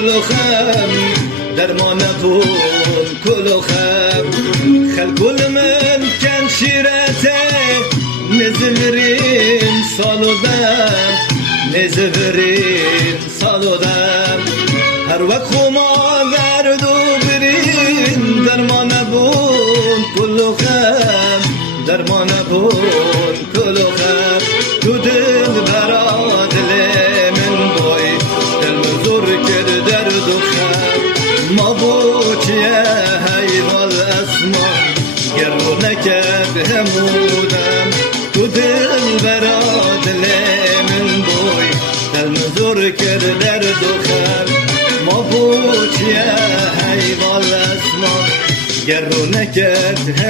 کلو خم درمان بون کلو خم خلکل من کن شیرته نزورین سالو دم نزورین سالو دم هر وقت خما گرد و برین درمان بون کلو خم درمان بون کلو خم تو دل برا دل من بای دل مزور کرد درد و خم ما بوچیه حیوال اسمان گرو نکرد همودم تو دل برا دل من بای دل مزور کرد درد و خم ما بوچیه حیوال اسمان گرو نکرد